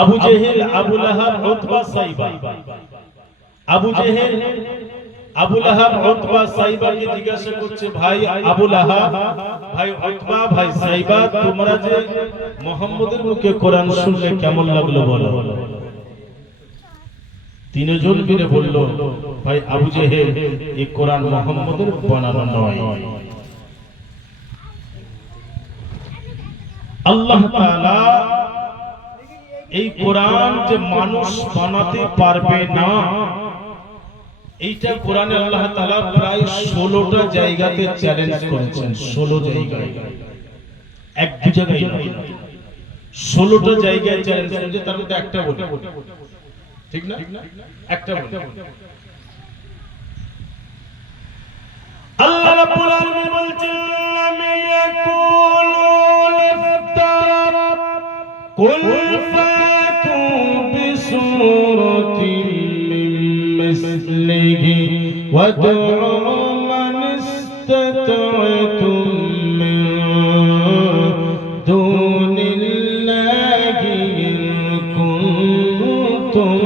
Abu Jahl, Abu Lahab, Utba, Saiba. Abu Jahl, Abu Lahab, Utba, সাইবাকে জিজ্ঞাসা করছে, ভাই আবু লাহাব, ভাই উতবা, ভাই সাইবা, তোমরা যে মুহাম্মদের মুখে কোরআন শুনলে কেমন লাগলো বলো। তিনজন মিলে বলল, ভাই আবু জেহেল, এই কোরআন মুহাম্মদের বানানো নয়। আল্লাহ তাআলা এই কোরআন যে মানুষ বানাতে পারবে না, এইটা কোরআনে আল্লাহ তাআলা প্রায় 16টা জায়গাতে চ্যালেঞ্জ করেছেন। 16 জায়গায়, এক দু জায়গায় নয়, 16টা জায়গায় চ্যালেঞ্জ করেছেন। তার মধ্যে একটা বলি, ঠিক না? একটা বলি, আল্লাহ রাব্বুল আলামিন বলছেন, আমি ইয়াকুলুনা ইফতারা কুল ফাতু বিসূরাতিন মিন মিসলিহি ওয়াদউ মান ইসতাতা'তুম মিন দুনিল্লাহি ইন কুনতুম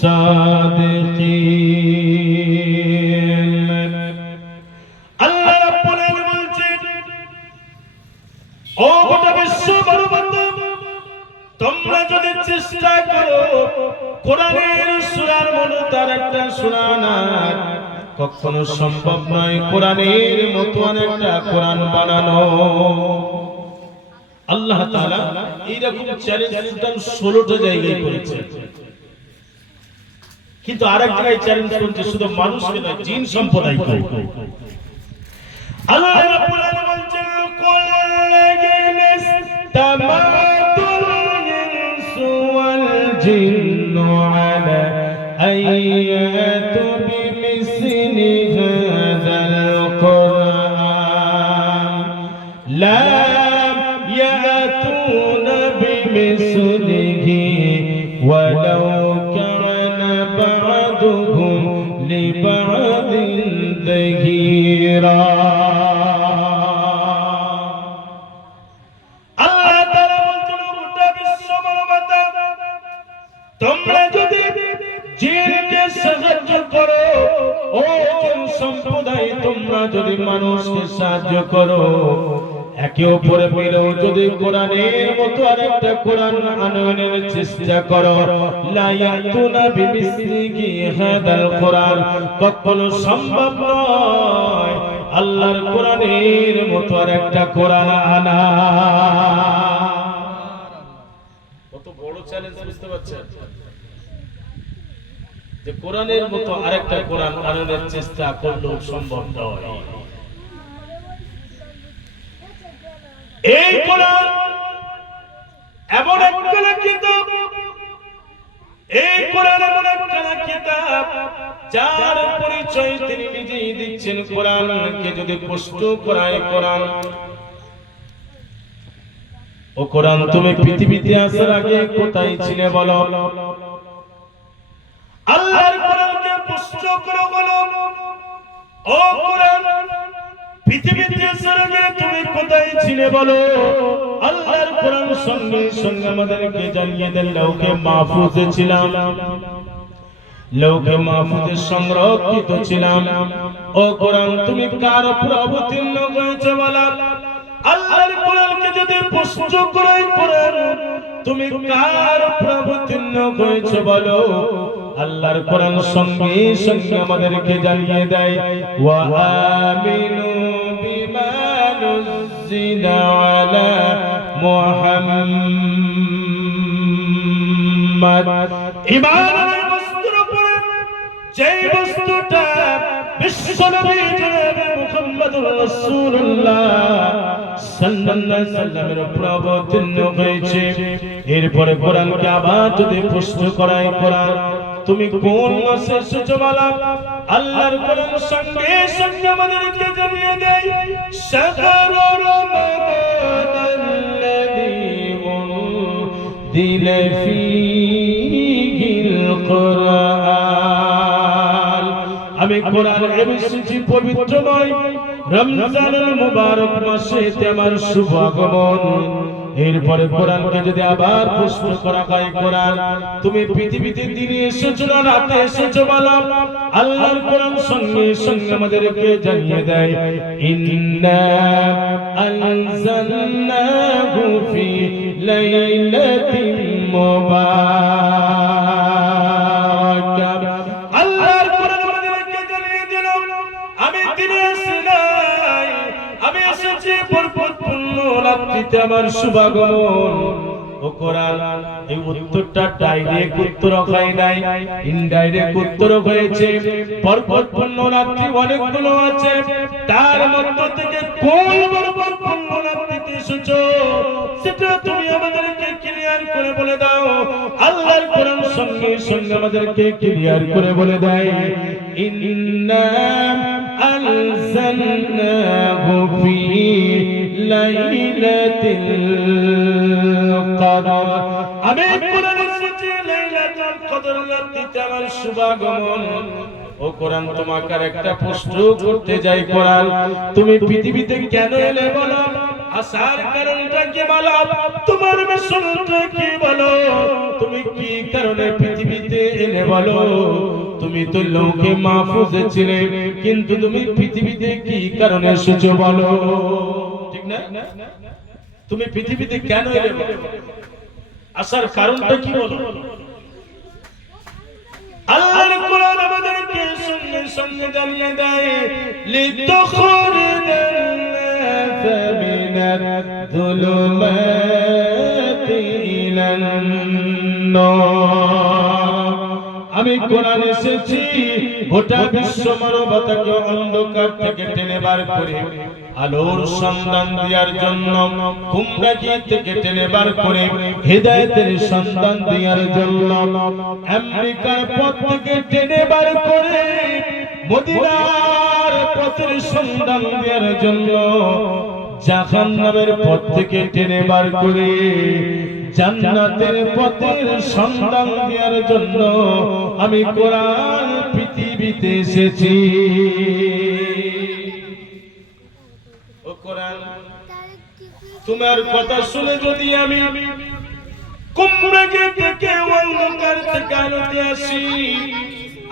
সাদিকিন। আল্লাহ রাব্বুল আলামিন বলছেন, ও গোটা বিশ্ব মানবতা, তোমরা যদি চেষ্টা করো কোরআনের সূরার মতো তার একটা সূরা না, কখনো সম্ভব নয় কোরআনের মতো একটা কোরআন বানানো। আল্লাহ তাআলা এইরকম চ্যালেঞ্জ 16টা জায়গায় করেছেন। কিন্তু আরেক জায়গায় চ্যালেঞ্জ করছে শুধু মানুষকে নয়, জিন সম্প্রদায়কে। আল্লাহ রাব্বুল আলামিন বলছেন, কুল ইস্তামাতুল ইনসু ওয়াল জিন্নু আলা আইয়াতু বিমিসলি হাযাল কুরআন লা ইয়াতুনা বিমিসলিহি ওয়ালাউ কানা বা'দুহুম লিবা'দিন যাহিরা। তোমরা যদি জিনকে সাহায্য করো, ও জিন সম্প্রদায়, তোমরা যদি মানুষকে সাহায্য করো, একে অপরে মিলেও যদি কোরআনের মতো আরেকটা কোরআন আনয়নের চেষ্টা করো, লা ইয়াতুনা বিমিসলিহি হাদাল কোরআন, কখনো সম্ভব নয় আল্লাহর কোরআনের মতো আরেকটা কোরআন আনা। কত বড় চ্যালেঞ্জ, বুঝতে পারছেন? যে কোরআনের মতো আরেকটা কোরআন আনার চেষ্টা করলেও সম্ভব নয়। এই কোরআন এমন একটা কিতাব, এই কোরআন এমন একটা কিতাব যার পরিচয় তিনি নিজেই দিচ্ছেন। কোরআনকে যদি প্রশ্ন করায়, কোরআন, ও কোরআন, তুমি পৃথিবীতে আসার আগে কোথায় ছিলে বলো? আল্লাহর কোরআনকে প্রশ্ন করো, বলো, ও কোরআন, পৃথিবীতে আসার আগে তুমি কোথায় ছিলে বলো? আল্লাহর কোরআন সঙ্গে সঙ্গে আমাদেরকে জানিয়ে দেন, লৌহে মাহফুজে ছিলাম, লৌহে মাহফুজে সংরক্ষিত ছিলাম। ও কোরআন, তুমি কার উপর অবতীর্ণ হয়েছে বলো? আল্লাহর কোরআনকে যদি প্রশ্ন করাই, কোরআন, তুমি কার উপর অবতীর্ণ হয়েছে বলো? আল্লাহর কোরআন সঙ্গে সঙ্গে আমাদেরকে জানিয়ে দেয়, ওয়া আমিনু বিমা নুজিলা আলা মুহাম্মাদ, ঈমান আনার বস্তুর উপরে যে বস্তুটা বিশ্বনবী জনাব মুহাম্মদুর রাসূলুল্লাহ সাল্লাল্লাহু আলাইহি সাল্লামের উপর অবতীর্ণ হয়েছে। এরপরে কোরআনকে আবার যদি প্রশ্ন করায়, কোরআন, তুমি কোন মাসে এসেছো বলো? আল্লাহর কোরআন সঙ্গে সঙ্গে আমাদেরকে জানিয়ে দেয়, শাহরুর রমাদানাল্লাযী উনজিলা ফীহিল কুরআন। আমি কোরআন এসেছি পবিত্রময় রমজানুল মুবারক মাসে, আমার শুভ আগমন। এরপরে কোরআনকে যদি আবার প্রশ্ন করা হয়, কোরআন তুমি পৃথিবীতে দিনে এসেছো না রাতে এসেছো বলো? আল্লাহর কোরআন সঙ্গে সঙ্গে আমাদেরকে জানিয়ে দেয়, ইন্না আনজালনাহু ফি লাইলাতিন মুবারাকা। আল্লাহর কোরআন আমাদেরকে জানিয়ে দিল, আমি দিনে এসেছি নাই, আমি এসেছি পূর্ণ রাত্রিতে আমার শুভাগমন। ও কোরআন, এই উত্তরটা ডাইরেক্ট উত্তর হয় নাই, ইনডাইরেক্ট উত্তর হয়েছে। পূর্ণ রাত্রি অনেকগুলো আছে, তার মধ্যে থেকে কোন পূর্ণ রাত্রিতে এসেছো সেটা তুমি আমাদেরকে ক্লিয়ার করে বলে দাও। আল্লাহর কোরআন সঙ্গে সঙ্গে আমাদেরকে ক্লিয়ার করে বলে দেয়, ইন্না আনজালনাহু ফি লাইলাতিল কদর। আমি কোরআন এসেছি লাইলাতুল কদর রাত্রিতে আমার শুভাগমন। ও কোরআন, তোমাকে আর একটা প্রশ্ন করতে যাই, কোরআন তুমি পৃথিবীতে কেন এলে বলো? আসার কারণটা কি বলো? তোমার মিশনটা কি বলো? তুমি কি কারণে পৃথিবীতে এলে বলো? তুমি তো লৌহে মাহফুজে ছিলে, কিন্তু তুমি পৃথিবীতে কি কারণে এসেছো বলো? ঠিক না? তুমি পৃথিবীতে কেন এলে বলো? আসার কারণটা কি বলো? আল্লাহর কোরআন আমাদেরকে সঙ্গে সঙ্গে জানিয়ে দেয়, লিতুখরিজান নাস মিনাল যুলুমাতি ইলান নূর। আমি কোরআন এসেছি গোটা বিশ্ব মানবতাকে অন্ধকার থেকে টেনে বার করে আলোর সন্ধান দেওয়ার জন্য, গুমরাহি থেকে টেনে বার করে হিদায়াতের সন্ধান দেওয়ার জন্য, আমেরিকার পথ থেকে টেনে বার করে মদিনার পথের সন্ধান দেওয়ার জন্য, জাহান্নামের পথ থেকে টেনে বার করে জান্নাতের পথের সন্ধান দেওয়ার জন্য আমি কোরআন পৃথিবীতে এসেছি। ও কোরআন, তোমার কথা শুনে যদি আমি গুমরাহি থেকে অন্ধকার থেকে আলোতে আসি,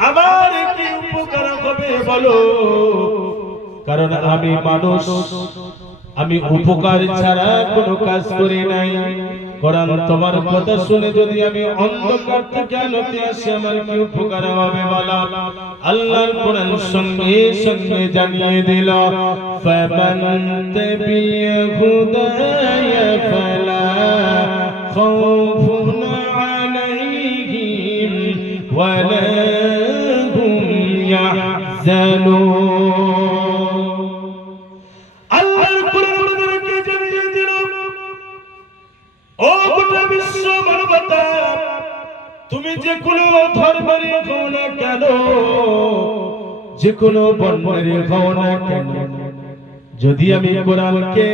আমার কি উপকার হবে বলো? কারণ আমি মানুষ, আমি উপকার ছাড়া কোনো কাজ করি নাই। কোরআন, তোমার কথা শুনে যদি আমি অন্ধকার থেকে আলোতে আসি, আমার কি উপকার হবে বলো? আল্লাহর কোরআন সঙ্গে সঙ্গে জানিয়ে দিল, ফামান তাবিয়া হুদায়া ফালা খাউফুন আলাইহিম ওয়ালা হুম ইয়াহজানুন। আল্লাহর কোরআন আমাদেরকে জানিয়ে দিল, ও গোটা বিশ্ব মানবতা, তুমি যে কোনো ধর্মের হও না কেন, যে কোনো বর্ণের হও না কেন, যদি আমি কোরআনকে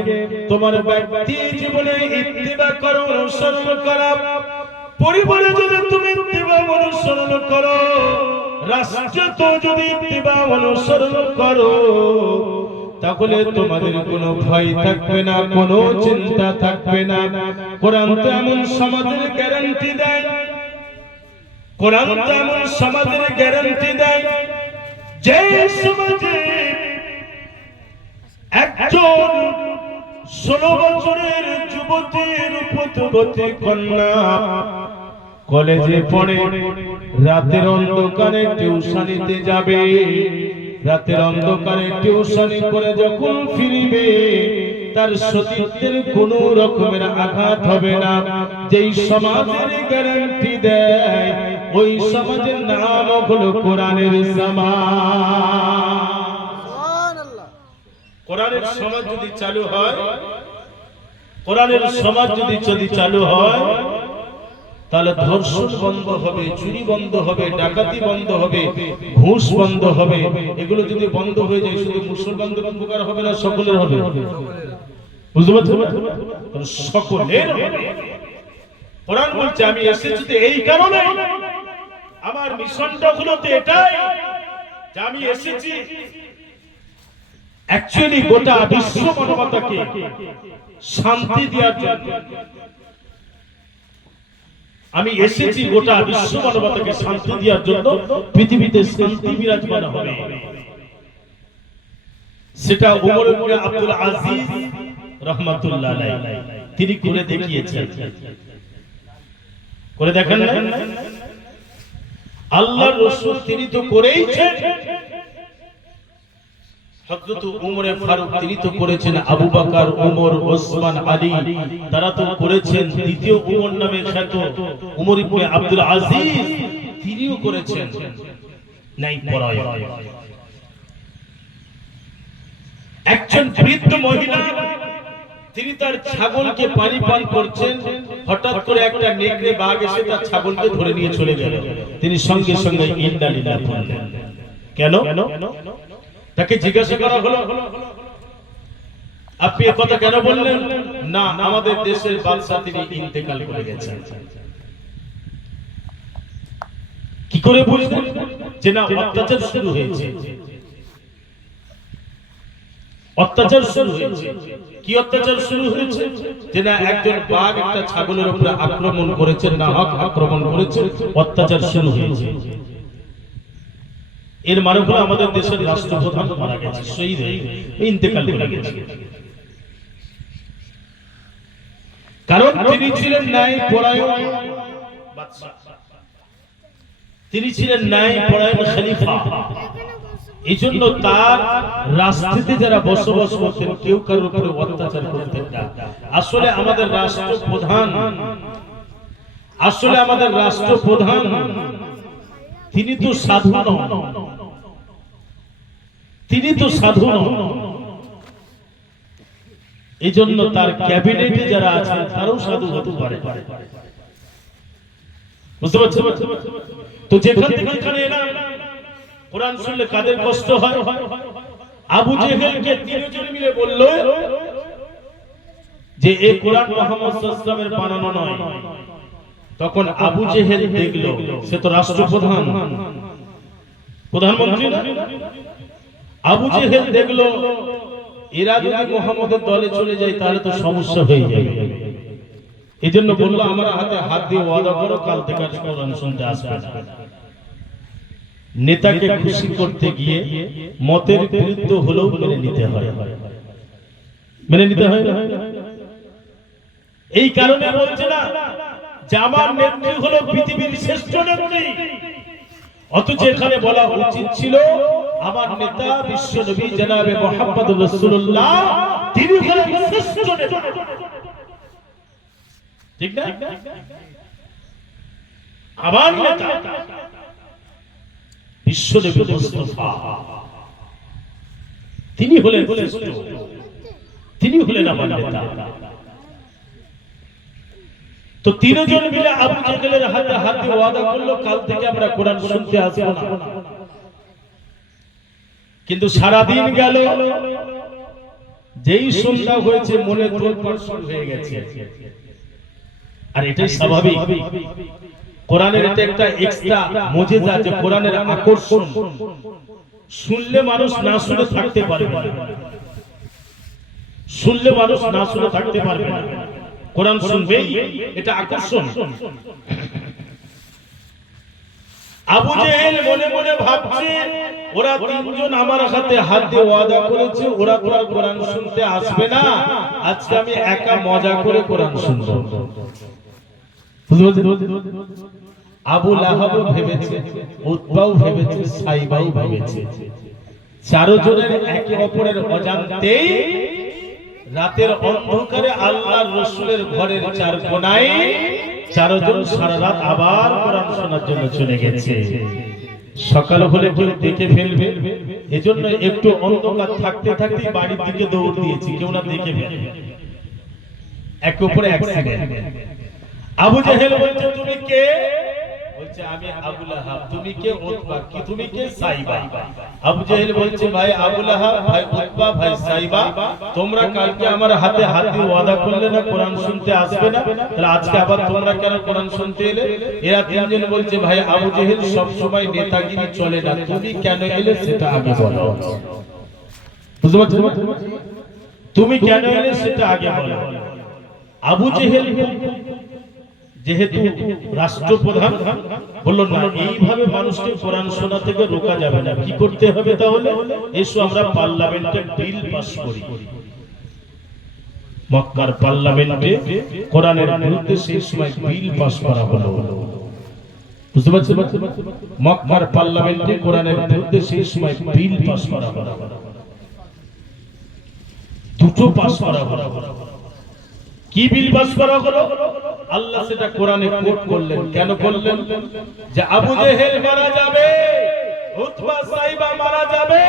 তোমার ব্যক্তি জীবনে ইত্তিবা করো, অনুসরণ করো, পরিবারে যদি তুমি ইত্তিবা অনুসরণ করো, রাষ্ট্রে তো যদি ইত্তিবা অনুসরণ করো, তাহলে তোমাদের কোনো ভয় থাকবে না, কোনো চিন্তা থাকবে না। কোরআন তো এমন সমাজের গ্যারান্টি দেয়, কোরআন তো এমন সমাজের গ্যারান্টি দেয়, যে সমাজে একজন 16 বছরের যুবতীর উপযুক্ত কন্যা কলেজে পড়ে, রাতের অন্ধকারে টিউশনিতে যাবে, রাতের অন্ধকারে টিউশনি করে যখন ফিরবে, তার সতীত্বের কোন রকমের আঘাত হবে না। যেই সমাজের গ্যারান্টি দেয়, ওই সমাজের নাম হলো কোরআনের সমাজ। কোরআনের সমাজ যদি চালু হয়, কোরআনের সমাজ যদি চালু হয়, তাহলে ধর্ষণ বন্ধ হবে, চুরি বন্ধ হবে, ডাকাতি বন্ধ হবে, ঘুষ বন্ধ হবে। এগুলো যদি বন্ধ হয়ে যায়, শুধু মুসলমানদের উপকার হবে না, সকলের হবে। বুঝতে পারছেন? সকলের হবে। কোরআন বলছে, আমি এসেছি তো এই কারণে, আমার মিশনটা হলো তো এটাই যে আমি এসেছি অ্যাকচুয়ালি গোটা বিশ্ব মানবতাকে শান্তি দেওয়ার জন্য আমি এসেছি। গোটা বিশ্ব মানবতাকে শান্তি দেওয়ার জন্য, পৃথিবীতে শান্তি বিরাজমান হবে, সেটা উমর ইবনে আব্দুল আজিজ রাহমাতুল্লাহ আলাইহি তিনি করে দেখিয়েছেন। করে দেখেন না, আল্লাহর রাসূল তিনি তো করেইছেন, হযরত উমর ফারুক তিনি তো করেছেন, আবু বকর, ওমর, ওসমান, আলী তারা তো করেছেন। দ্বিতীয় উমর নামে খ্যাত উমর ইবনে আব্দুল আজিজ তিনিও করেছেন। নাই পরায় একজন বৃদ্ধ মহিলা তিনি তার ছাগলকে পানি পান করছেন, হঠাৎ করে একটা নেকড়ে বাঘ এসে তার ছাগলকে ধরে নিয়ে চলে গেল। তিনি সঙ্গে সঙ্গে ইন্না লিল্লাহি বললেন। কেন? তাকে জিজ্ঞাসা করা হলো, আপনি এই কথা কেন বললেন? না, আমাদের দেশের বাদশা তিনি ইন্তেকাল করে গেছেন। কি করে বুঝলেন যে না অত্যাচার শুরু হয়েছে? অত্যাচার শুরু হয়েছে। কি অত্যাচার শুরু হয়েছে? যে না একজন বাঘ একটা ছাগলের উপরে আক্রমণ করেছে, না হক আক্রমণ করেছে, অত্যাচার শুরু হয়েছে। এর মানে হলো আমাদের দেশের রাষ্ট্রপ্রধান মারা গেছে, শহীদ হয়ে ইন্তেকাল করে গেছে। কারণ তিনি ছিলেন ন্যায় পরায়ণ বাদশা, তিনি ছিলেন ন্যায় পরায়ণ খলিফা। এই জন্য তার রাষ্ট্রে যারা বসবাস করতেন কেউ কারোর উপরে অত্যাচার করতেন না। আসলে আমাদের রাষ্ট্রপ্রধান, তিনি তো সাধু নন, তিনি তো সাধু নন। এই জন্য তার ক্যাবিনেটে যারা আছেন তারাও সাধু হতে পারে। বুঝতে পারছেন? তো যেখান থেকে এখানে এলাম, কোরআন শুনলে কাদের কষ্ট হয়? আবু জেহেলকে তিনজন মিলে বলল যে এই কোরআন মুহাম্মদ সাল্লাল্লাহু আলাইহি ওয়াসাল্লামের বানানো নয়। তখন আবু জেহেল দেখলো, সে তো রাষ্ট্রপ্রধান, প্রধানমন্ত্রী না। আবু জেহেল দেখলো এরা যদি মুহাম্মদের দলে চলে যায় তাহলে তো সমস্যা হয়ে যাবে। এই জন্য বললো আমার হাতে হাত দিয়ে ওয়াদা করো কাল থেকে আর কোরআন শুনতে আসবে না। নেতাকে খুশি করতে গিয়ে মতের বিরুদ্ধ হলেও মেনে নিতে হয়, মেনে নিতে হয়। এই কারণে বলছে না যে আমার নেত্রী হলো পৃথিবীর শ্রেষ্ঠ নেত্রী, অথচ এখানে বলা উচিত ছিল আমার নেতা বিশ্ব নবী জনাবে মুহাম্মদ রাসূলুল্লাহ তিনি হলেন শ্রেষ্ঠ নেতা। ঠিক না? আমার নেতা বিশ্ব নবী মুস্তাফা তিনি হলেন শ্রেষ্ঠ, তিনি হলেন আমার নেতা। তো তিনজন মিলে আবু জেহেলের হাতে হাত দিয়ে ওয়াদা করলো কাল থেকে আমরা কোরআন শুনতে আসবো না। কিন্তু সারা দিন গেল, যেই সন্ধ্যা হয়েছে মনে তোলপাড় শুরু হয়ে গেছে। আর এটাই স্বাভাবিক, কোরআনের এটা একটা এক্সট্রা মুজিজা যে কোরআনের আকর্ষণ। শুনলে মানুষ না শুনে থাকতে পারবে না, শুনলে মানুষ না শুনে থাকতে পারবে না, কোরআন শুনবেই, এটা আকর্ষণ। আবু জেহেল মনে মনে ভাবছে ওরা তিনজন আমার সাথে হাত দিয়ে ওয়াদা করেছে, ওরা তো আর কোরআন শুনতে আসবে না, আজকে আমি একা মজা করে কোরআন শুনবো। আবু লাহাবও ভেবেছে, উতবাও ভেবেছে, সাইবাও ভেবেছে। চারজনের একে অপরের অজান্তেই রাতের অন্ধকারে আল্লাহর রাসূলের ঘরের চার কোণায় চারজন সারা রাত আবার কোরআন শোনার জন্য চলে গেছে। সকাল হলে কেউ দেখে ফেলবে, এজন্য একটু অন্ধকার থাকতে থাকতে বাড়ির দিকে দৌড় দিয়েছি, কেউ না দেখে ফেলবে। একে অপরে অ্যাক্সিডেন্ট। আবু জেহেল বলছে তুমি কে? বলছে আমি আবু লাহাব। তুমি কে? উতবা। কি তুমি কে? সাইবা। আবু জেহেল বলছে ভাই আবু লাহাব, ভাই উতবা, ভাই সাইবা, তোমরা কালকে আমার হাতে হাত দিয়ে ওয়াদা করলে না কোরআন শুনতে আসবে না, তাহলে আজকে আবার তোমরা কেন কোরআন শুনতে এলে? এরা তিনজন বলছে ভাই আবু জেহেল সব সময় নেতাগিরি চলে না, তুমি কেন এলে সেটা আগে বলো। বুঝতে পারছো? তুমি কেন এলে সেটা আগে বলো। আবু জেহেল যেহেতু রাষ্ট্রপ্রধান বলল না, এইভাবে মানুষকে কোরআন শোনা থেকে রোকা যাবে না। কি করতে হবে তাহলে? এসো আমরা পার্লামেন্টে বিল পাস করি। মক্কার পার্লামেন্টে কোরআনের বিরুদ্ধে সেই সময় বিল পাস করা হলো। বুঝতে পারছেন? মক্কার পার্লামেন্টে কোরআনের বিরুদ্ধে সেই সময় বিল পাস করা হলো। দুটো পাস করা হলো। কি বিল পাস করা হলো? আল্লাহ সেটা কোরআনে কোট করলেন। কেন করলেন? যে আবু জেহেল মারা যাবে, উতবা সাইবা মারা যাবে,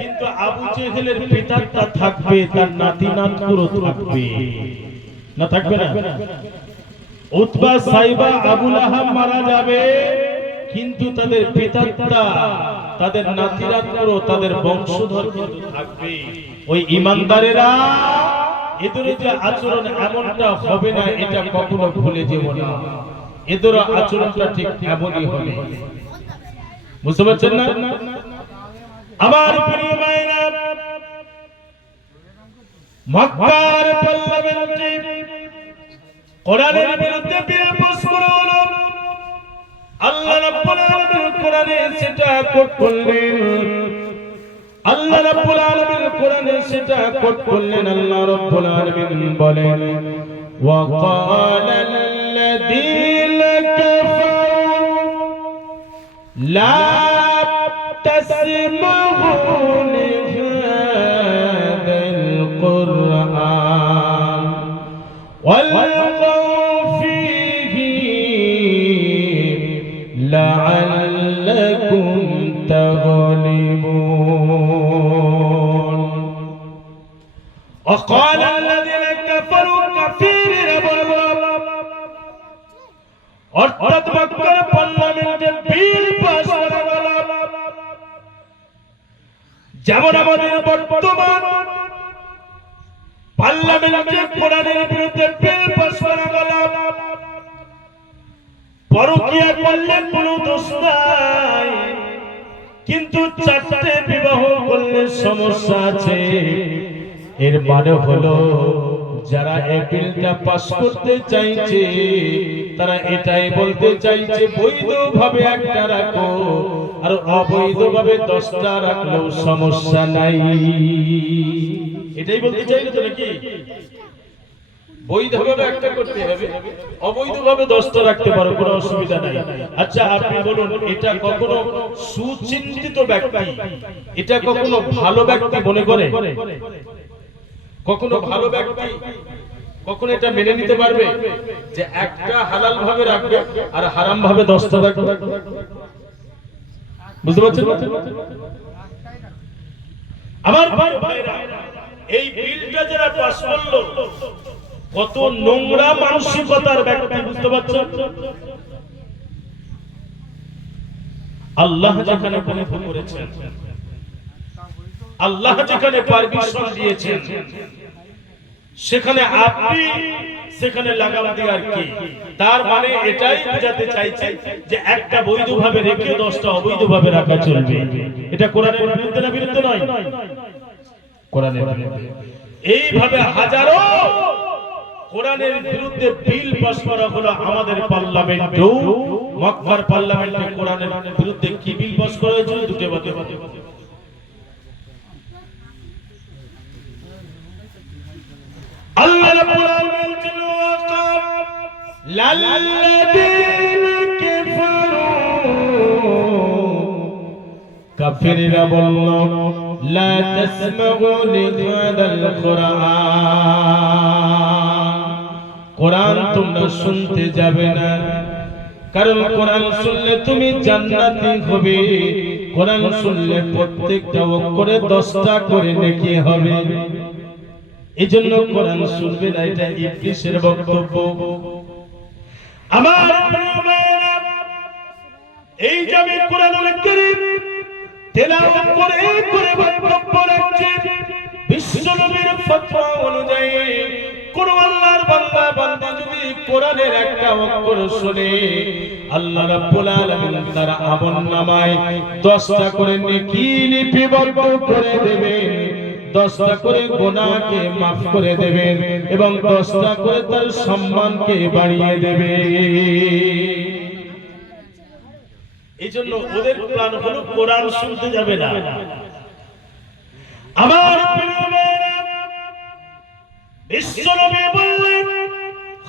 কিন্তু আবু জেহেলের পিতাটা থাকবে, তার নাতি নাতকুরো থাকবে। না থাকবে না? উতবা সাইবা আবু লাহাব মারা যাবে, কিন্তু তাদের পিতাটা, তাদের নাতি নাতকুরো, তাদের বংশধর কিন্তু থাকবে। ওই ঈমানদারেরা এদের যে আচরণ এমনটা হবে না, এটা কখনো ভুলে যেও না। এদের আচরণটা ঠিক এমনই হবে। বুঝতে পারছেন না? আমার প্রিয় ভাইরা, মক্কার পার্লামেন্টে কোরআনের বিরুদ্ধে বিল পাস করা হলো। আল্লাহ রাব্বুল আলামিন কোরআনে সেটা কোট করলেন। আল্লাহ রাব্বুল আলামিন কোরআনে সেটা কোট করলেন। আল্লাহ রাব্বুল আলামিন বলেন, ওয়া ক্বালাল্লাযীনা কাফারু লা তাসমাউ লিহাযাল কুরআন ওয়ালগাউ ফীহি লাআল্লাকুম তাগলিবুন। وقال الذين كفروا কাফিররা বলল, অর্থাৎ মক্কার পার্লামেন্টে বিল পাস করা হলো। যেমন আমাদের বর্তমান পার্লামেন্টে কোরআনের বিরুদ্ধে বিল পাস করা হলো। পরকীয়া করলে কোনো দোষ নাই, কিন্তু চারটে বিবাহ করলে সমস্যা আছে। এর মানে হলো যারা এই বিলটা পাস করতে চাইছে তারা এটাই বলতে চাইছে বৈধভাবে একটা রাখো, আর অবৈধভাবে 10টা রাখলেও সমস্যা নাই। এটাই বলতে চাইলে তো নাকি? বৈধভাবে একটা করতে হবে, অবৈধভাবে 10টা রাখতে পারো, কোনো অসুবিধা নাই। আচ্ছা আপনি বলুন, এটা কখনো সুচিন্তিত ব্যক্তি, এটা কখনো ভালো ব্যক্তি মনে করে? কখনো ভালো ব্যক্তি কখনো এটা মেনে নিতে পারবে যে একটা হালাল ভাবে রাখবে আর হারাম ভাবে 10টা রাখবে? বুঝতে পারছেন? আমার ভাইরা, এই বিলটা যারা পাস করলো কত নোংরা মানসিকতার ব্যক্তি, বুঝতে পারছেন? আল্লাহ যেখানে বৈধ করেছেন, আল্লাহ যেখানে পারমিশন দিয়েছেন, সেখানে আপনি সেখানে লাগাম দেওয়ার কি? তার মানে এটাই বোঝাতে চাইছে যে একটা বৈধভাবে রেখে 10টা অবৈধভাবে রাখা চলবে। এটা কোরআনের বিরুদ্ধে না বিরুদ্ধে নয়? কোরআনের বিরুদ্ধে। এইভাবে হাজারো কোরআনের বিরুদ্ধে বিল পাস করা হলো আমাদের পার্লামেন্টেও। মক্কার পার্লামেন্টে কোরআনের বিরুদ্ধে কি বিল পাস করা হয়েছিল? দুটো বাতে। আল্লাহ রাব্বুল আলামিন বলেন, লাল্লাযীনা কাফারু, কাফিররা বলল, লা তাসমাউ লিহাযাল কুরআন, কোরআন তোমরা শুনতে যাবে না, কারণ কোরআন শুনলে তুমি জান্নাতি হবে। কোরআন শুনলে প্রত্যেকটা অক্ষরে 10টা করে নেকি হবে। এজন্য কোরআন শুনবে না, এটা ইবলিসের বক্তব্য। আমার প্রিয় ভাইরা, এই যে আমি কোরআনুল কারীম তেলাওয়াত করে করে বক্তব্য রাখছি, বিশ্বনবীর ফতোয়া অনুযায়ী কোন আল্লাহর বান্দা বান্দা যদি কোরআনের একটা অক্ষর শুনে, আল্লাহ রাব্বুল আলামিন তার আমলনামায় 10টা করে নেকি লিপিবদ্ধ করে দেবে। 10টা করে গুনাহকে maaf করে দেবেন এবং 10টা করে তার সম্মানকে বাড়িয়ে দেবে। এইজন্য ওদের প্ল্যান হলো কোরআন শুনতে যাবে না। আমার প্রিয় ভাইরা, বিশ্বনবী বললেন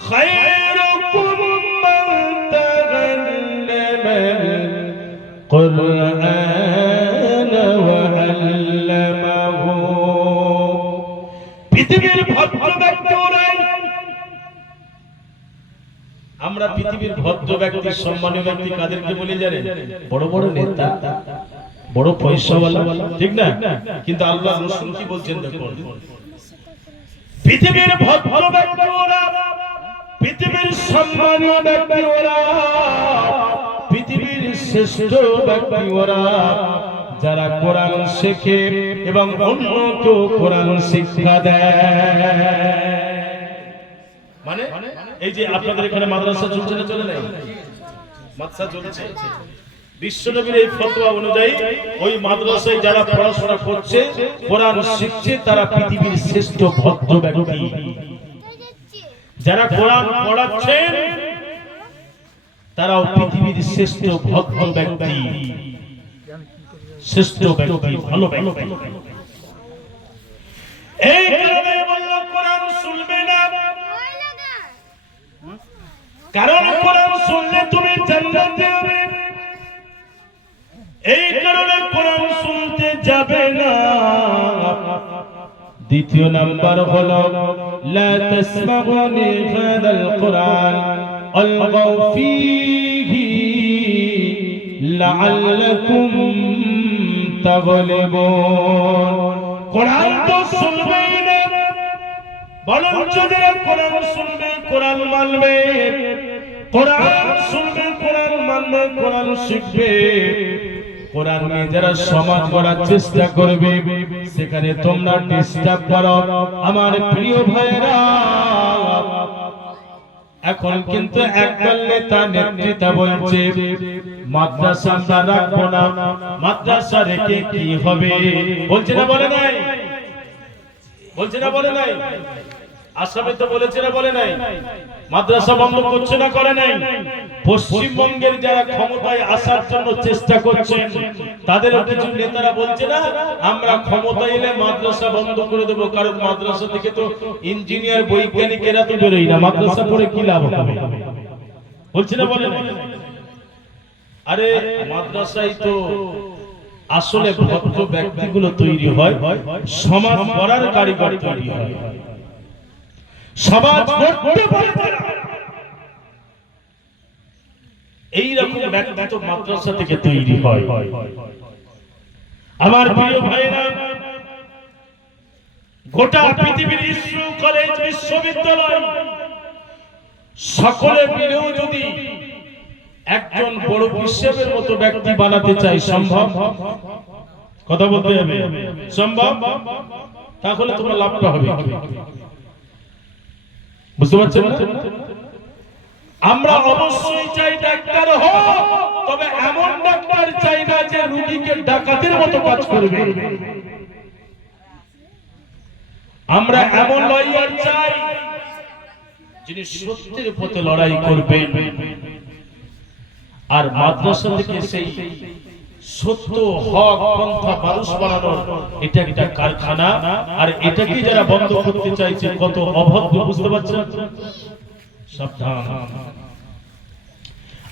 খায়রুকুম মান তাআল্লামাল কুরআন ওয়া আল্লামাহু। পৃথিবীর ভদ্র ব্যক্তি ওরাই। আমরা পৃথিবীর ভদ্র ব্যক্তি, সম্মানীয় ব্যক্তি কাদেরকে বলি জানেন? বড় বড় নেতা, বড় পয়সাওয়ালা, ঠিক না? কিন্তু আল্লাহ রাসূল কি বলছেন দেখুন, পৃথিবীর ভদ্র ব্যক্তি ওরা, পৃথিবীর সম্মানীয় ব্যক্তি ওরা, পৃথিবীর শ্রেষ্ঠ ব্যক্তি ওরা, যারা কোরআন শেখে এবং অন্যকে কোরআন শিক্ষা দেয়। মানে এই যে আপনাদের এখানে মাদ্রাসা চলছে না, চলে নাই? মাদ্রাসা চলছে। বিশ্বনবীর এই ফতোয়া অনুযায়ী ওই মাদ্রাসায় যারা পড়াশোনা করছে, কোরআন শিখছে, তারা পৃথিবীর শ্রেষ্ঠ ভদ্র ব্যক্তি। যারা কোরআন পড়াচ্ছেন তারাও পৃথিবীর শ্রেষ্ঠ ভদ্র ব্যক্তি, শ্রেষ্ঠ ব্যক্তি, ভালো ব্যক্তি। এই কারণে বলল কোরআন শুনবে না, কারণ কোরআন শুনলে তুমি জান্নাতে যাবে। এই কারণে কোরআন শুনতে যাবে না। দ্বিতীয় নাম্বার হলো লা তাসমাউ লিহাদাল কুরআন আলগাউ ফীহি লাআল্লাকুম তাগলিবুন। কোরআন তো শুনবেই না, বরঞ্চ যারা কোরআন শুনবে, কোরআন মানবে, কোরআন শুনবে, কোরআন মানবে, কোরআন শিখবে, কোরআন নিয়ে যারা সমাজ গড়ার চেষ্টা করবে, সেখানে তোমরা ডিস্টার্ব করো। আমার প্রিয় ভাইরা, এখন কিন্তু একদল নেতা নেত্রীরা বলছে মাদ্রাসা আমরা রাখবো না, মাদ্রাসা রেখে কি হবে? বলছে না, বলে নাই? বলছে না, বলে নাই? আসামে তো বলেছে না, বলে নাই? মাদ্রাসা বন্ধ করছে না, করে নাই? পশ্চিমবঙ্গের যারা ক্ষমতায় আসার জন্য চেষ্টা করছেন, তাদেরও কিছু নেতারা বলছে না আমরা ক্ষমতায় এলে মাদ্রাসা বন্ধ করে দেবো, কারণ মাদ্রাসা থেকে তো ইঞ্জিনিয়ার বৈজ্ঞানিক এরা তো বেরোই না, মাদ্রাসা পড়ে কি লাভ হবে? বলছে না, বলে নাই? আরে মাদ্রাসায় তো আসলে ভদ্র ব্যক্তিগুলো তৈরি হয়, সমাজ গড়ার কারিগর তৈরি হয়। সমাজ গড়তে পারে তারা, এই রকম ব্যক্তি তো মাদ্রাসা থেকে তৈরি হয়। আমার প্রিয় ভাইরা, গোটা পৃথিবীর স্কুল, কলেজ, বিশ্ববিদ্যালয় সকলে মিলেও যদি একজন বড় বিশ্বের মতো ব্যক্তি বানাতে চাই, সম্ভব? কথা বলতে হবে, সম্ভব? তাহলে তোমার লাভটা হবে, বুঝতে পারছেন না? আমরা অবশ্যই চাই ডাক্তার হোক, তবে এমন ডাক্তার চাই না যে রোগীকে ডাকাতের মতো কাজ করবে। আমরা এমন লয়ার চাই যিনি সত্যের পথে লড়াই করবেন। আর মাদ্রাসা থেকে সেই সত্য, হক, পন্থা মানুষ বানানোর এটা একটা কারখানা, আর এটাকে যারা বন্ধ করতে চাইছে কত অভদ্র, বুঝতে পারছেন? সাবধান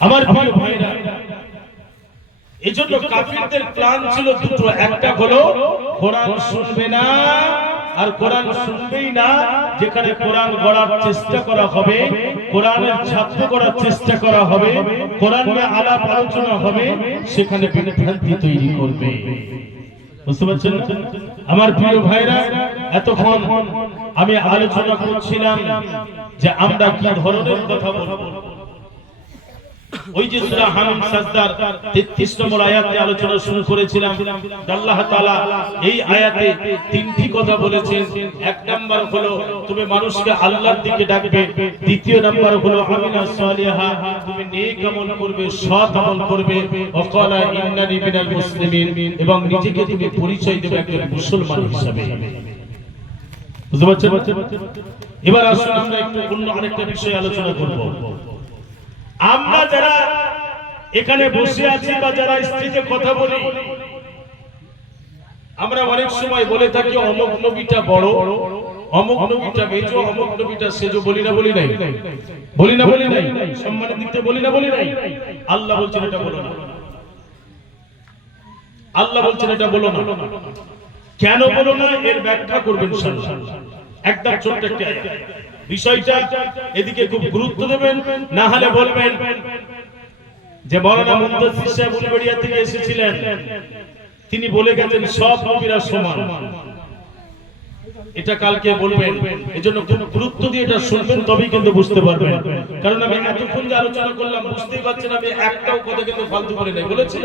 আমার প্রিয় ভাইরা। এজন্য কাফিরদের প্ল্যান ছিল দুটো, একটা হলো কোরআন শুনবে না, আর কোরআন শুনবেই না যেখানে কোরআন গড়ার চেষ্টা করা হবে, কোরআনের ছাত্র করার চেষ্টা করা হবে, কোরআন নিয়ে আলাপ আলোচনা হবে, সেখানে বিভ্রান্তি তৈরি করবে। বুঝতে পারছেন আমার প্রিয় ভাইরা? এতক্ষণ আমি আলোচনা করছিলাম যে আমরা কি ধরনের কথা বলবো। ওই যে সূরা হামিম সাজদার 33 নম্বর আয়াতে আলোচনা শুরু করেছিলাম, আল্লাহ তাআলা এই আয়াতে তিনটি কথা বলেছেন। এক নাম্বার হলো তুমি মানুষকে আল্লাহর দিকে ডাকবে, দ্বিতীয় নাম্বার হলো আমিনা সালিহা, তুমি নেক আমল করবে, সৎ আমল করবে, ওয়াকালা ইন্নানি মিনাল মুসলিমিন, এবং নিজেকে তুমি পরিচয় দেবে একজন মুসলমান হিসেবে। বুঝতে পারছেন? এবার আসুন আমরা একটু অন্য আরেকটা বিষয় আলোচনা করব। আমরা যারা এখানে বসে আছি বা যারা স্ত্রীতে কথা বলি, আমরা অনেক সময় বলে থাকি অমুক নবীটা বড়, অমুক নবীটা মেজো, অমুক নবীটা সেজো, বলি না বলি নাই? বলি না বলি নাই? সম্মানের দিক থেকে বলি না বলি নাই? আল্লাহ বলছেন এটা বলো না। আল্লাহ বলছেন এটা বলো না। কেন বলো না এর ব্যাখ্যা করবেন ইনশাআল্লাহ। একদম ছোট্ট একটা বিষয়টা এদিকে খুব গুরুত্ব দেবেন, না হলে বলবেন যে মাওলানা মুনতাসির সাহেব উলবেড়িয়া থেকে এসেছিলেন, তিনি বলে গেছেন সব নবীরা সমান। এটা কালকে বলবেন, এজন্য খুব গুরুত্ব দিয়ে এটা শুনবেন, তবেই কিন্তু বুঝতে পারবেন। কারণ আমি এতক্ষণ যে আলোচনা করলাম বুঝতেই পারছেন আমি একটাও কথা কিন্তু ফালতু বলে নাই, বলেছি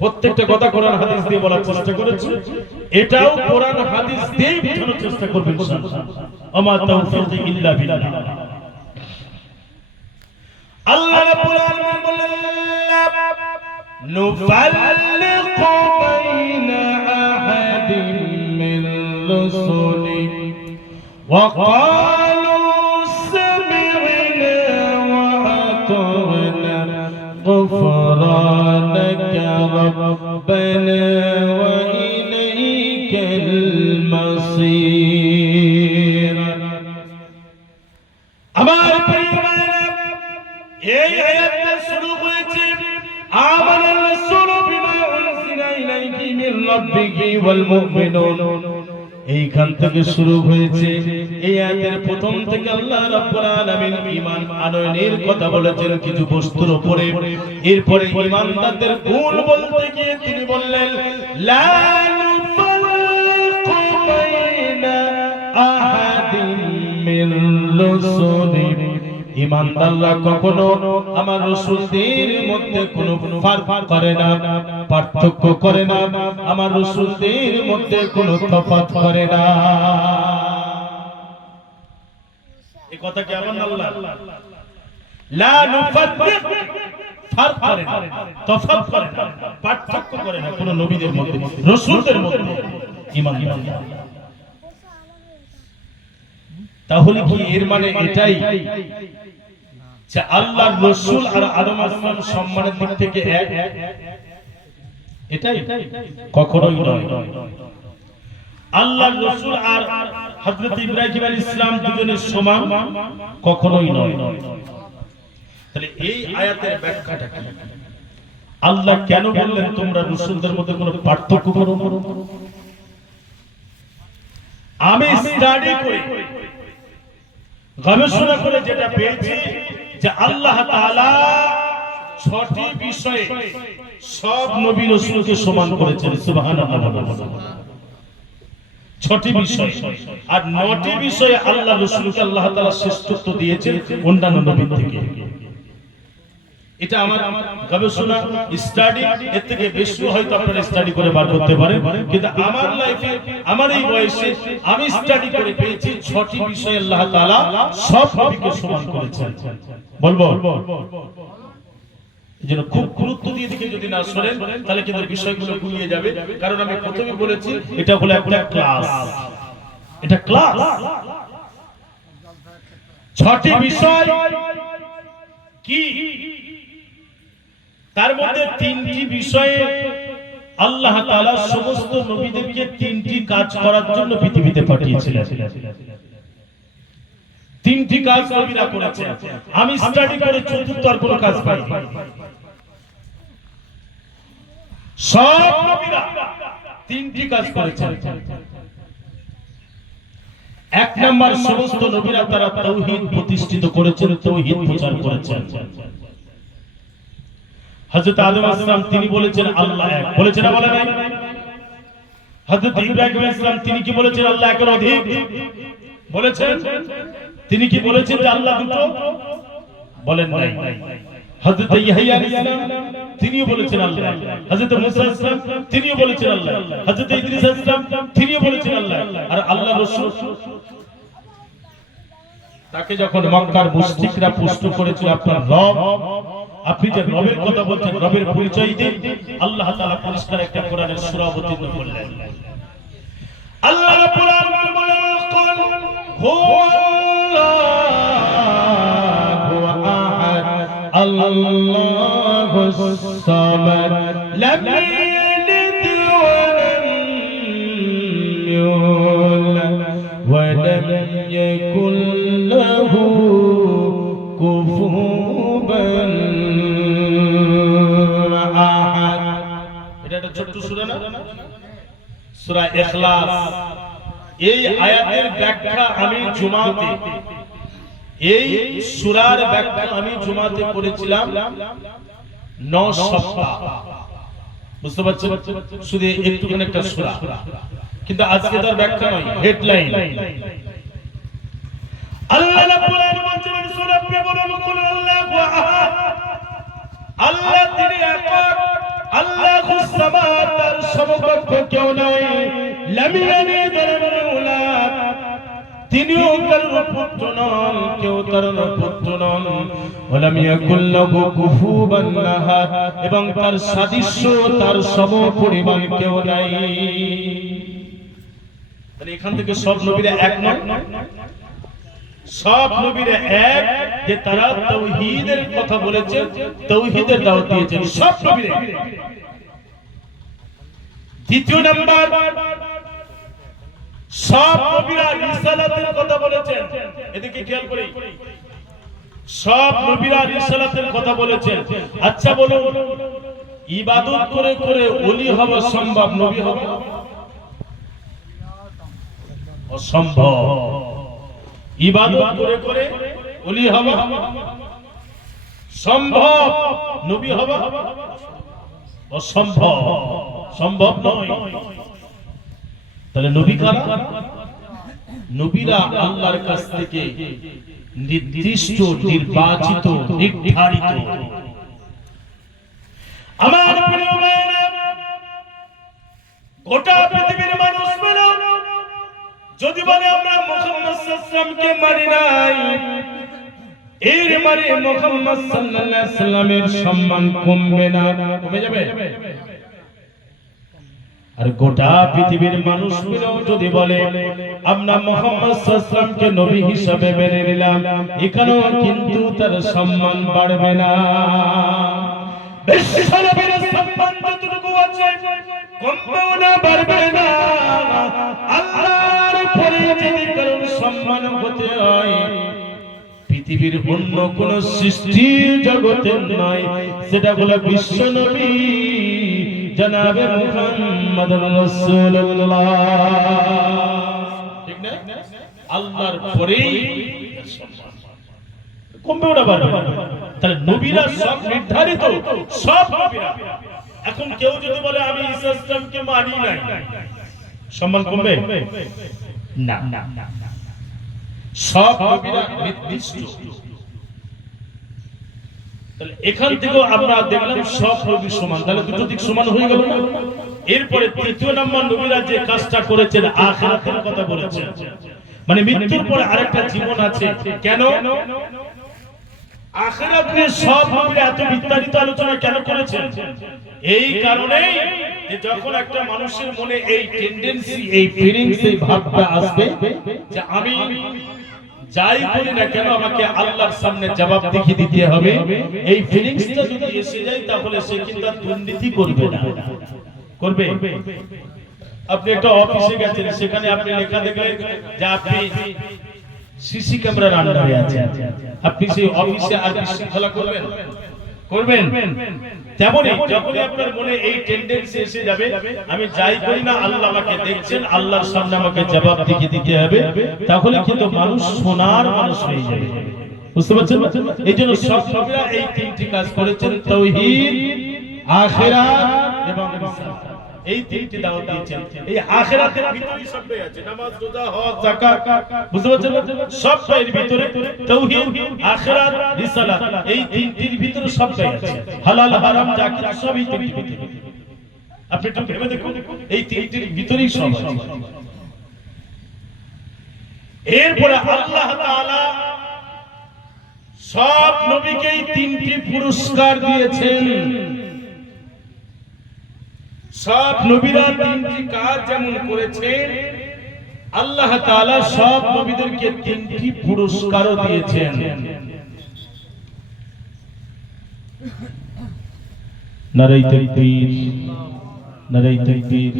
প্রত্যেকটা কথা কোরআন হাদিস দিয়ে বলার চেষ্টা করেছি। এটাও কোরআন হাদিস দিয়ে বোঝানোর চেষ্টা করবেন ইনশাআল্লাহ। আমা তাওফীক ইল্লা বিল্লাহ। আল্লাহ রাব্বুল আলামিন বলেন নুফাল্লিকু বাইনা আহাদিন মিন রুসুলি ওয়া ক্বালু সামি'না ওয়া আতা'না গুফরানাকা রাব্বানা ওয়া ইলাইকাল মাসীর। আমার এই আয়াতটা শুরু হয়েছে আমানার রাসূল বিমা উনজিলা ইলাইহি মির রাব্বিহি ওয়াল মুমিনুন, এইখান থেকে শুরু হয়েছে। এই আয়াতের প্রথম থেকে আল্লাহ রাব্বুল আলামিন ঈমান আনয়নের কথা বলেছেন কিছু বস্তুর উপরে। এরপরে ঈমানদারদের গুণ বলতে গিয়ে তিনি বললেন লা নুফাররিকু বাইনা আহাদিন মির রাসূলি, ঈমানদাররা কখনো আমার রাসূলদের মধ্যে কোনো ফারক করে না, পার্থক্য করে না, আমার রাসূলদের মধ্যে কোনো তফাৎ করে না। এই কথা কি আমার আল্লাহ লা নুফাররিক, ফারক করে না, তফাৎ করে না, পার্থক্য করে না কোন নবীদের মধ্যে, রাসূলদের মধ্যে ঈমানদার। তাহলে কি এর মানে এটাই যে আল্লাহর রাসূল আর আদম আলাইহিস সালাম সম্মানের দিক থেকে এক? এটাই কখনোই নয়। আল্লাহর রাসূল আর হযরত ইব্রাহিম আলাইহিস সালাম দুজনের সমান? কখনোই নয়। তাহলে এই আয়াতের ব্যাখ্যাটা কি? আল্লাহ কেন বললেন তোমরা রাসূলদের মধ্যে কোনো পার্থক্য করো? আমি স্টাডি করে গবেষণা করে যেটা পেয়েছি যে আল্লাহ তাআলা 6টি বিষয়ে সব নবী রাসূলকে সমান করেছেন। সুবহানাল্লাহ। 6টি বিষয়, আর 9টি বিষয়ে আল্লাহ রাসূলকে আল্লাহ তাআলা শ্রেষ্ঠত্ব দিয়েছেন অন্যান্য নবীর থেকে। এটা আমার গবেষণা, স্টাডি, এর থেকে বেশি হয়তো আপনারা স্টাডি করে বার করতে পারেন, কিন্তু আমার লাইফে আমার এই বয়সে আমি স্টাডি করে পেয়েছি 6টি বিষয়ে আল্লাহ তাআলা সব নবীকে সমান করেছেন। বলবো যেন খুব গুরুত্ব দিয়ে দিকে যদি না শোনেন তাহলে কিন্তু বিষয়গুলো গুলিয়ে যাবে। কারণ আমি প্রথমে বলেছি এটা হলো একটা ক্লাস, এটা ক্লাস। 6টি বিষয় কি? তার মধ্যে 3টি বিষয়ে আল্লাহ তাআলা সমস্ত নবীদেরকে 3টি কাজ করার জন্য পৃথিবীতে পাঠিয়েছিলেন। 3টি কাজ নবীরা করেছেন। আমি স্টাডি করে চতুর্থ আর কোনো কাজ পাই। সব নবীরা 3টি কাজ করেছেন। এক নাম্বার, সমস্ত নবীরা তারা তাওহীদ প্রতিষ্ঠিত করেছেন, তাওহীদ প্রচার করেছেন। হযরত আদম আলাইহিস সালাম তিনি বলেছেন আল্লাহ এক, বলেছেন না বলে নাই? হযরত ইব্রাহিম আলাইহিস সালাম তিনি কি বলেছেন আল্লাহ একের অধিক? বলেছেন। তিনি কি বলেছেন যে আল্লাহ দুটো? বলেন নাই। হযরত ইয়াহইয়া আলাইহিস সালাম তিনিও বলেছেন আল্লাহ, হযরত মুসা আলাইহিস সালাম তিনিও বলেছেন আল্লাহ, হযরত ইদ্রিস আলাইহিস সালাম তিনিও বলেছেন আল্লাহ। আর আল্লাহ রাসূল তাকে যখন মক্কার মুশরিকরা প্রশ্ন করেছিল আপনার রব, আপনি যে রবের কথা বলছেন, রবের পরিচয় দিন, আল্লাহ তাআলা পরিষ্কার একটা কোরআনের সূরা অবতীর্ণ করলেন। আল্লাহ রাব্বুল আলামিন বলেন, কুল হুয়াল্লাহু আহাদ আল্লাহুস সামাদ লাম ইয়ালিদ ওয়া লাম ইউলাদ ওয়া লাম ইয়াকুল লাহু কুফুওয়ান আহাদ। এটা একটা ছোট্ট সূরা না, সূরা ইখলাস। এই আয়াতের ব্যাখ্যা আমি জুমাতে, এই সূরার ব্যাখ্যা আমি জুমাতে করেছিলাম 9 সপ্তাহ। বুঝতে পারছেন? শুধু একটুখানি একটা সূরা, কিন্তু আজকে তার ব্যাখ্যা নয়, হেডলাইন। আল্লাহ রাব্বুল আলামিন বলেন, সূরা বলুন কুল আল্লাহু আহাদ, আল্লাহ তিনি একক, আল্লাহুস সামাদ, তার সমকক্ষ কেউ নাই, লাম ইয়ালিদ ওয়া লাম ইউলাদ, তিনিও কারো পুত্র নন, কেউ তার পুত্র নন, ওয়া লাম ইয়াকুল লাহু কুফুওয়ান আহাদ, এবং তার সাদৃশ্য, তার সমপরিমাণ কেউ নাই। তাহলে এখান থেকে সব নবীরা এক নয়, সব নবীরা এক, যে তারা তাওহীদের কথা বলেছেন, তাওহীদের দাওয়াত দিয়েছেন, সব নবীরা। দ্বিতীয় নাম্বার, সব নবীরা রিসালাতের কথা বলেছেন। এদিকে খেয়াল করি, সব নবীরা রিসালাতের কথা বলেছেন। আচ্ছা বলুন, ইবাদত করে করে ওলি হওয়া সম্ভব, নবী হওয়া অসম্ভব। ইবাদত করে করে ওলি হওয়া সম্ভব, নবী হওয়া অসম্ভব, সম্ভব নয়। তাহলে নবী কারা? নবীরা আল্লাহর কাছ থেকে নির্দিষ্ট, নির্বাচিত, নির্ধারিত। আমার প্রিয় ভাইরা, গোটা পৃথিবীর মানুষ বলো, যদি বলে আমরা মুহাম্মদ সাল্লাল্লাহু আলাইহি ওয়াসাল্লামকে মানি নাই, এর মানে মুহাম্মদ সাল্লাল্লাহু আলাইহি ওয়াসাল্লামের সম্মান কমবে না, কমে যাবে? আর গোটা পৃথিবীর মানুষ মিলে যদি বলে আমরা মুহাম্মদ সাল্লাল্লাহু আলাইহি ওয়াসাল্লামকে নবী হিসেবে মেনে নিলাম, এখানেও কিন্তু তার সম্মান বাড়বে না। বিশ্ব নবীর সম্মান যতটুকু আছে, কমবেও না, বাড়বে না। আল্লাহর পরে যদি কারণ সম্মান হতে হয়, পৃথিবীর অন্য কোন সৃষ্টির জগতে নয়, সেটা হলো বিশ্ব নবী জনাবে মুহাম্মদ রাসূলুল্লাহ। ঠিক না? আল্লাহর পরেই সম্মান, কমবেও না, বাড়বে না। তাহলে নবীরা সব নির্ধারিত, সব নবীরা। এখন কেউ যদি বলে আমি ঈসা ইসলামকে মানি নাই, সম্মান কমবে না, না, না। সব নবীরা নির্দিষ্ট। তাহলে এখান থেকে আমরা দেখলাম সব নবী সমান, তাহলে দুটো দিক সমান হয়ে গেল না? এরপরে তৃতীয় নম্বর নবীরা যে কাজটা করেছেন, আখিরাতের কথা বলেছেন, মানে মৃত্যুর পরে আরেকটা জীবন আছে। কেন আখিরাত নিয়ে সব নবীরা এত বিস্তারিত আলোচনা কেন করেছেন? এই কারণেই যে যখন একটা মানুষের মনে এই টেন্ডেন্সি, এই ফিলিংস, এই ভাবটা আসবে যে আমি যাই করি না কেন আমাকে আল্লাহর সামনে জবাব দেখিয়ে দিতে হবে, এই ফিলিংসটা যদি এসে যায়, তাহলে সে কিন্তু দুর্নীতি করবে না, করবে? আপনি একটা অফিসে গেছেন, সেখানে আপনি লেখা দেখলেন যে আপনি সিসি ক্যামেরার আন্ডারে আছেন, আপনি সেই অফিসে আর বিশৃঙ্খলা করবেন? করবেন? তেমনি যখনই আপনার মনে এই টেন্ডেন্সি এসে যাবে আমি যাই করি না আল্লাহ আমাকে দেখছেন, আল্লাহর সামনে আমাকে জবাব দেখিয়ে দিতে হবে, তাহলে কিন্তু মানুষ সোনার মানুষ হয়ে যাবে। বুঝতে পারছেন? এই জন্য সব নবীরা এই তিনটি কাজ করেছেন, তাওহীদ, আখিরাত এবং রিসালাত। এই তিনটি দাওয়াত দিয়েছেন। এই আখিরাতের ভিতরেই সবই আছে, নামাজ, রোজা, হজ, যাকাত, বুঝতে পারছেন? সব এর ভিতরে তাওহীদ, আখিরাত, রিসালাত, এই তিনটির ভিতরে সবই আছে। হালাল হারাম যা কিছু সবই তিনটির ভিতরে। আপনি একটু ভেবে দেখুন, এই তিনটির ভিতরেই সব আছে। এরপরে আল্লাহ তাআলা সব নবীকেই তিনটি পুরস্কার দিয়েছেন। সব নবীরা তিনটি কাজ যেমন করেছেন, আল্লাহ তাআলা সব নবীদেরকে তিনটি পুরস্কারও দিয়েছেন। নারে তাকবীর, নারে তাকবীর।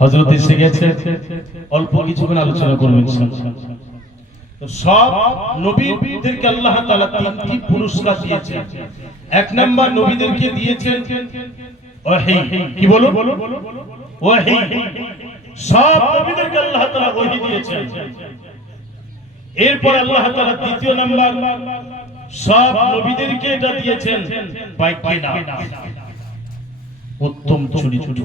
হযরত এসে গেছে, অল্প কিছুক্ষণ আলোচনা করবেন। সব নবীদেরকে আল্লাহ তাআলা তিনটি পুরস্কার দিয়েছেন। এক নাম্বার নবীদেরকে দিয়েছেন ওহী। কি বলো? ওহী। সব নবীদেরকে আল্লাহ তাআলা ওহী দিয়েছেন। এরপর আল্লাহ তাআলা দ্বিতীয় নাম্বার সব নবীদেরকে এটা দিয়েছেন বাইকিনা, উত্তম চরিত্র।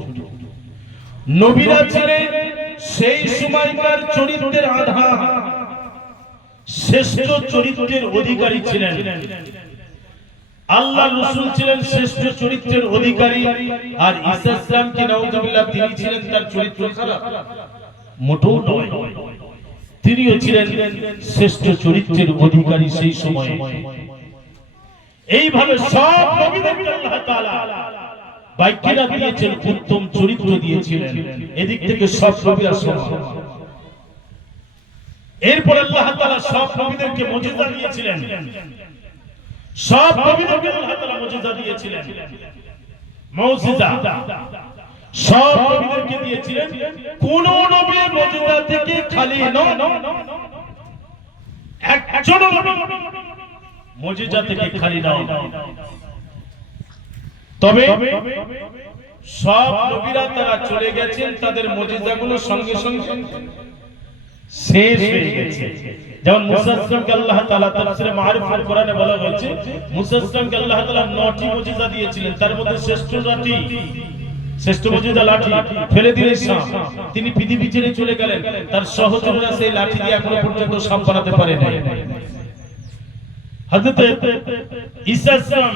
নবীরা ছিলেন সেই সময়কার চরিত্রের আধার, শ্রেষ্ঠ চরিত্রের অধিকারী ছিলেন। আল্লাহ রাসূল ছিলেন শ্রেষ্ঠ চরিত্রের অধিকারী, আর ঈসা ইসলাম কি নাউযুবিল্লাহ তিনি ছিলেন তার চরিত্র খারাপ? মোটেও নয়, তিনিও ছিলেন শ্রেষ্ঠ চরিত্রের অধিকারী সেই সময়ে। এইভাবে সব নবীদেরকে আল্লাহ তাআলা বাইকিনা দিয়েছেন, উত্তম চরিত্র দিয়েছিলেন। এদিক থেকে সব নবীরা সমান। এরপর আল্লাহ তাআলা সব নবীদেরকে মুজিজা দিয়েছিলেন। সব নবীদেরকে আল্লাহ তাআলা মুজিজা দিয়েছিলেন, মুজিজা সব নবীদেরকে দিয়েছিলেন। কোন নবী মুজিজা থেকে খালি নন, একজন নবী মুজিজা থেকে খালি নন। তবে সব নবীরা তারা চলে গেছেন, তাদের মুজিজাগুলো সঙ্গে সঙ্গে শেষ হয়ে গেছে। যেমন মুসা ইসলামকে আল্লাহ তাআলা তাফসীরে মারিফাতুল কোরআনে বলা হয়েছে, মুসা ইসলামকে আল্লাহ তাআলা 9টি মুজিজা দিয়েছিলেন। তার মধ্যে শ্রেষ্ঠ মুজিজা লাঠি, ফেলে দিলে সাপ। তিনি পৃথিবী ছেড়ে চলে গেলেন, তার সহচররা সেই লাঠি দিয়ে এখনো পর্যন্ত সাপ বানাতে পারে নাই। হযরত ঈসা ইসলাম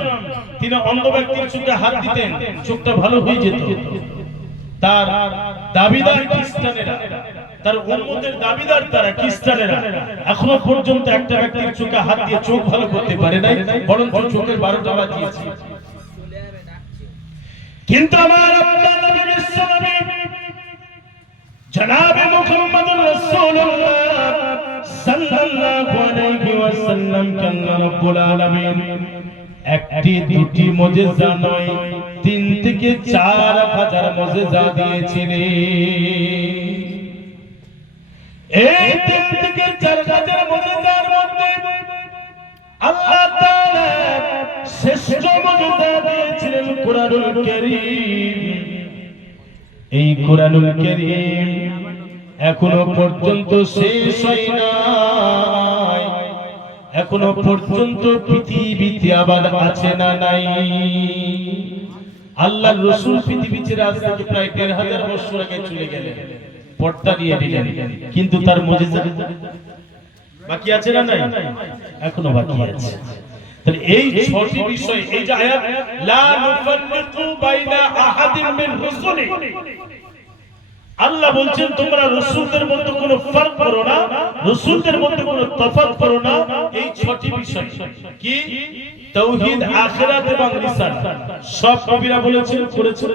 তিনি অন্ধ ব্যক্তির চোখে হাত দিতেন, চোখটা ভালো হয়ে যেত। তার দাবিদার খ্রিস্টানেরা, তার উম্মতের দাবিদার তারা খ্রিস্টানেরা এখনো পর্যন্ত একটা ব্যক্তির চোখে হাত দিয়ে চোখ ভালো করতে পারে নাই, বরং চোখের 12টা বাজিয়েছে। কিন্তু আমার আল্লাহ নবী বিশ্বনবী জনাবে মুহাম্মদুর রাসূলুল্লাহ সাল্লাল্লাহু আলাইহি ওয়াসাল্লাম কে আল্লাহ রাব্বুল আলামিন একটি দুটি মুজিজা নয়, 3 থেকে 4000 মুজিজা দিয়েছিলেন। এই 3 থেকে 4000 মুজিজার মধ্যে আল্লাহ তাআলা শ্রেষ্ঠ মুজিজা দিয়েছিলেন কুরআনুল কারীম। এই কুরআনুল কারীম এখনো পর্যন্ত শেষ হয় নাই, এখনো পর্যন্ত পৃথিবীতে আবার আছে না নাই। আল্লাহর রাসূল পৃথিবী ছেড়ে আজ থেকে প্রায় 1500 বছর আগে চলে গেলেন, পর্দা দিয়ে দিলেন, কিন্তু তার মুজিজা বাকি আছে না নাই? এখনো বাকি আছে। তাহলে এই 6টি বিষয়, এই যে আয়াত লা নুফাররিকু বাইনা আহাদিন মিন রুসুলি, আল্লাহ বলছেন তোমরা রাসূলদের মধ্যে কোনো ফারক করো না, রাসূলদের মধ্যে কোনো তফাৎ করো না। এই 6টি বিষয় কি? তাওহীদ, আখিরাত এবং রিসালাত সব নবীরা বলেছেন, করেছেন।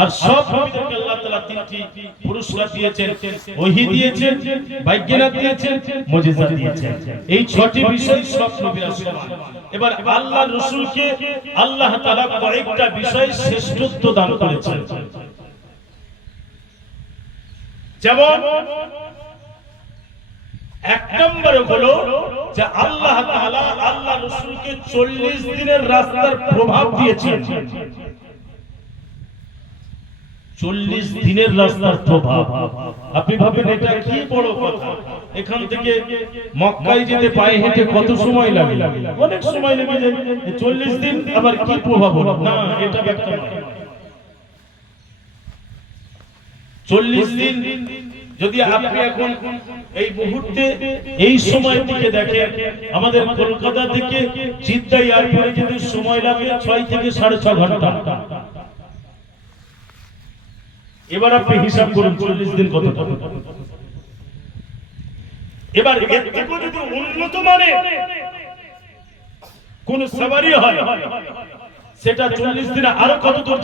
আর সব নবীদেরকে আল্লাহ তাআলা 3টি পুরস্কার দিয়েছেন, ওহী দিয়েছেন, বাইকিনাত দিয়েছেন, মুজিজা দিয়েছেন। এই 6টি বিষয় সব নবীরা সমান। এবার আল্লাহর রাসূলকে আল্লাহ তাআলা কয়েকটা বিষয়ে শ্রেষ্ঠত্ব দান করেছেন। যেমন এক নম্বরে হলো যে আল্লাহ তাআলা আল্লাহ রাসূলকে 40 দিনের রাস্তার প্রভাব দিয়েছেন। 40 দিনের রাস্তার প্রভাব, আপনি ভাবেন এটা কি বড় কথা। এখান থেকে মক্কায় যেতে পায়ে হেঁটে কত সময় লাগে? অনেক সময় লেগে যায়। 40 দিন আবার কি প্রভাব হলো? না, এটা ব্যাখ্যা নয়। 40 দিন যদি আপনি এখন এই মুহূর্তে এই সময় থেকে দেখেন, আমাদের কলকাতা থেকে জিদ্দা এয়ারপোর্টে যেতে সময় লাগে 6 থেকে 6.5 ঘন্টা। এবার আপনি হিসাব করুন 40 দিন কত। এবার এর থেকেও যদি উন্নত মানের কোন সাওয়ারি হয়, সেটা 40 দিনে আরো কত দূর